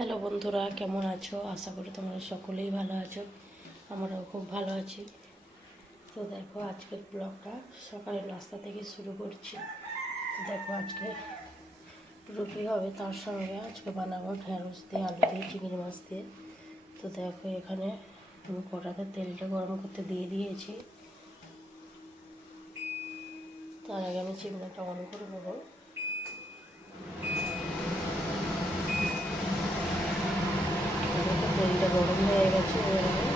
Hello বন্ধুরা, কেমন আছো? আশা করি তোমরা সকলেই ভালো আছো। আমরাও খুব ভালো আছি। তো দেখো, আজকের ব্লগটা সকালের নাস্তা থেকে শুরু করছি। তো দেখো, আজকে রুটি হবে, তার সঙ্গে আজকে বানাবো ঢেঁড়স দিয়ে, আলু দিয়ে, চিংড়ি মাছ দিয়ে। তো দেখো, এখানে আমি কড়াতে তেলটা গরম করতে দিয়ে দিয়েছি। তার আগে আমি চিমনিটা অন করে নেবো। তেলটা গরম হয়ে গেছে, এবার আমি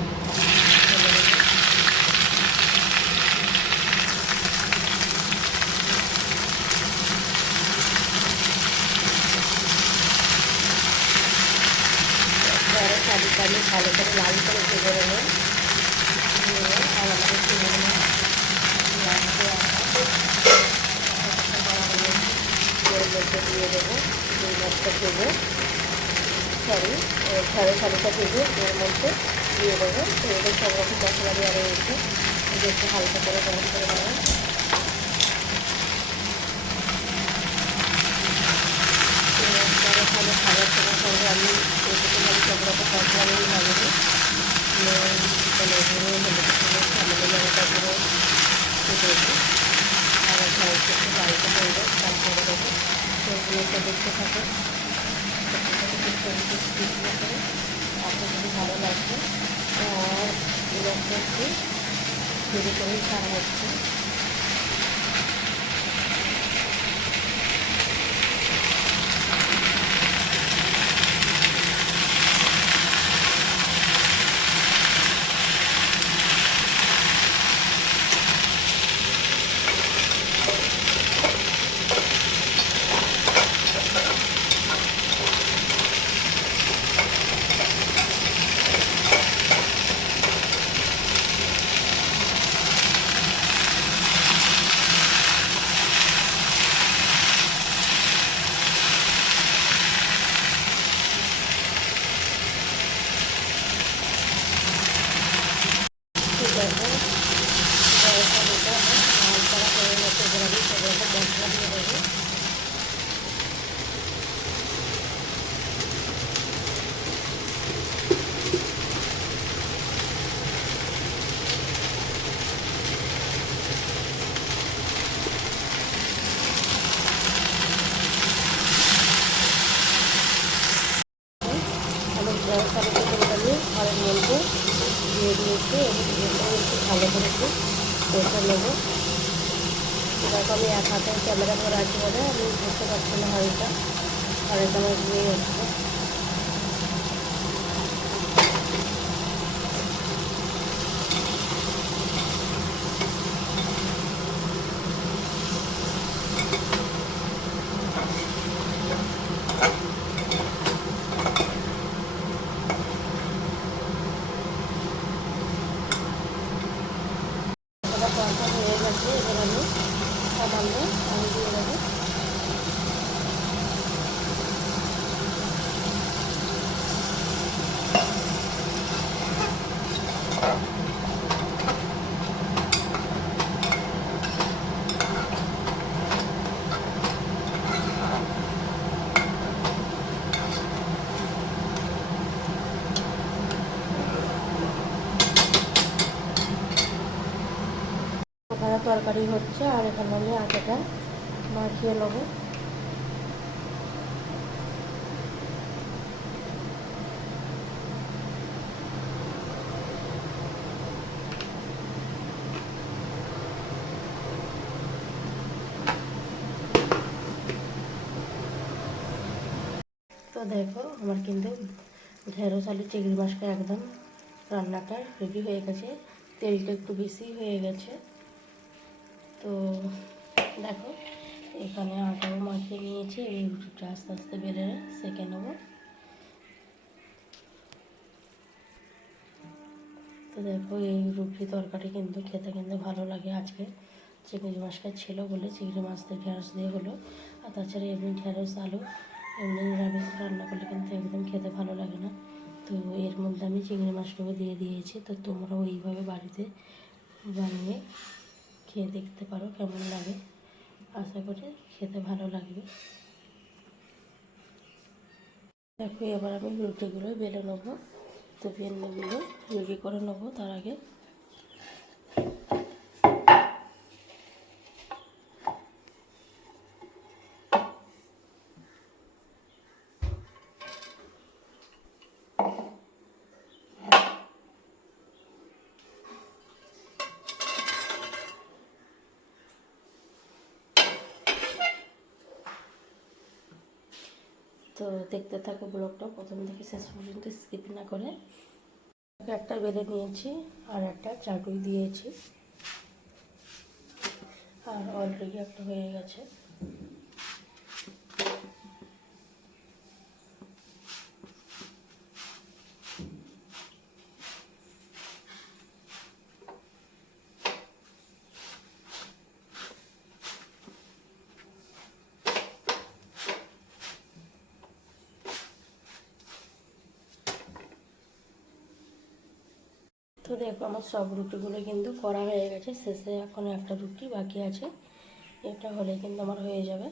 শাড়িটা আমি ভালো করে লাল করে ভেজে নেবো। আর আমাদের চিংড়ি মাছ দিয়ে দেবো। চিংড়ি মাছটা ভেজে শাড়িটা ভেজে এর মধ্যে দিয়ে দেবো। তো এদের সব রকম মশলা দেওয়া রয়েছে, একটু হালকা করে গরম করে নেবো। ভালো খাবার সময় সঙ্গে আমি সব রকম মশলা নিয়ে লাগাবো। আমাদের জায়গাটা পুরো দেবো। আবার ঝালটা একটু বাড়িতে করবো, তারপরে দেবো। সেগুলোকে দেখতে থাকো, করে আপনার যদি ভালো লাগবে। আর ব্লগটা একটু দেরি করেই ছাড়া হচ্ছে। দেখো, ব্যবস্থা দিতে হবে। লাল করা হয়ে গেছে, এবার আমি সব রকম মশলা দিয়ে দেবো। আমি সারিটা করে আমি ঘরের মধ্যে দিয়ে দিয়েছি এবং একটু ভালো করে একটু কষে নেবো। দেখো, আমি এক হাতে ক্যামেরা ধরে আছি বলে আমি বুঝতে পারছি না হাঁড়িটা আমার দিয়ে হচ্ছে। কষা হয়ে গেছে, এবার আমি সামান্য পানি দিয়ে দেবো। ওখানে তরকারি হচ্ছে আর এখানে আমি আটাটা মাখিয়ে নেবো। তো দেখো, আমার কিন্তু ঢেঁড়স আলু চিংড়ি মাছটা একদম রান্নাটা রেডি হয়ে গেছে। তেলটা একটু বেশি হয়ে গেছে। তো দেখো, এখানে আটাও মাখিয়ে নিয়েছি, এই রুটিটা আস্তে আস্তে বেলে সেঁকে নেবো। তো দেখো, এই রুটি তরকারি কিন্তু খেতে কিন্তু ভালো লাগে। আজকে চিংড়ি মাছটা ছিল বলে চিংড়ি মাছ দিয়ে ঢেঁড়স দিয়ে হলো। আর তাছাড়া এমনি ঢেঁড়স আলু এমনি নিরামিষ রান্না করলে কিন্তু একদম খেতে ভালো লাগে না। তো এর মধ্যে আমি চিংড়ি মাছটাকে দিয়ে দিয়েছি। তো তোমরাও এইভাবে বাড়িতে বানিয়ে খেয়ে দেখতে পারো কেমন লাগে। আশা করি খেতে ভালো লাগবে। দেখো এবার আমি রুটিগুলো বেলে নেবো। তো বেলনাগুলো রেডি করে নেবো তার আগে। তো দেখতে থাকো ব্লগটা প্রথম থেকে শেষ পর্যন্ত স্কিপ না করে। একটা বেলে নিয়েছি আর একটা চাটুই দিয়েছি, আর অলরেডি একটা হয়ে গেছে। তো দেখো আমার সব রুটিগুলো কিন্তু করা হয়ে গেছে, শেষে এখন একটা রুটি বাকি আছে, এটা হলে কিন্তু আমার হয়ে যাবে।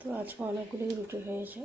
তো আজকে অনেকগুলোই রুটি হয়েছে।